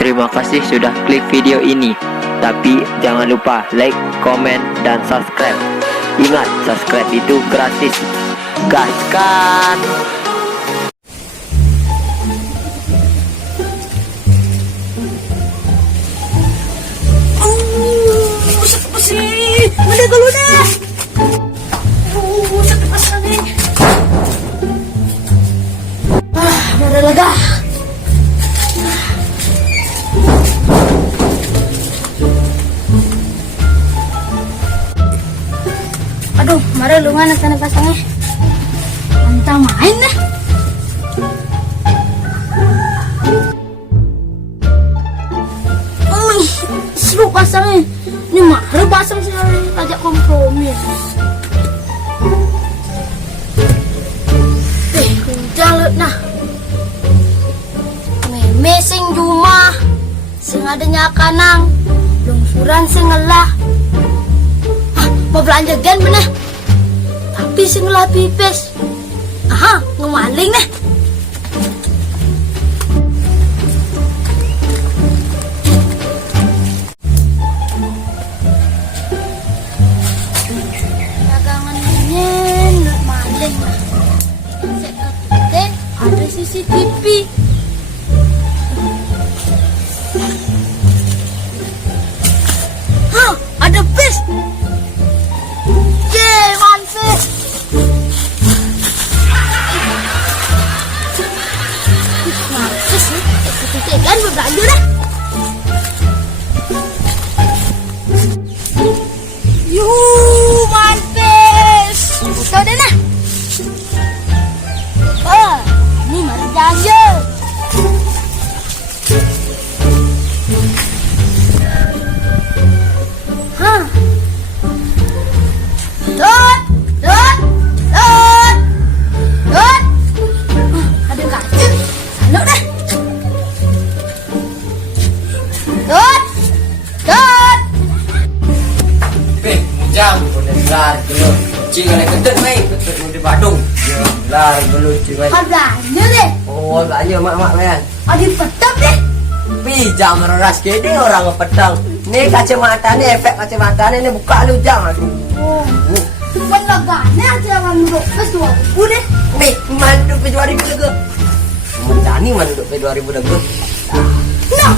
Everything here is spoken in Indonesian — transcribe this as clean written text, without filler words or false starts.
Terima kasih sudah klik video ini. Tapi jangan lupa like, komen, dan subscribe. Ingat, subscribe itu gratis. Gaskan! Sakit sih. Mana kalau dah? Sakit pasal ni. Mana lega? Aduh, mara lungan nak pasangnya. Antang main dah. Seru pasangnya. Ini mara pasang sih ajak kompromi. Jalan nah. Meme sing jumah, sing adanya kanang, lungsuran sing ngelah. Mau belanja gen bener, tapi sing ngelah pipis. Aha, ngemaling nih. Dagangan ini nut maling lah. Ada CCTV. Hah, ada bis. Yeay, mantap. Mantap sih. Kita kan berbelanja dah. Yuh, mantap. Foto deh nah. Oh, ini mari belanja. Hah. Dot. Ada kaca. Saluk dah. Dot. Jam boleh lar dulu. Cing ada kentut mai, kentut di Badung. Lar dulu cing mai. Belanja deh. Oh, belanja mak-mak kan. Ada petang deh. Jam meras gede orang ngepedang. Nih kacamata nih, efek kacamata nih buka lu jam aduh. Oh. Penlaganya aja manduk kedua deh. Nih, manduk ke 2000 lega. Mencani manduk ke 2000 lega. Nah,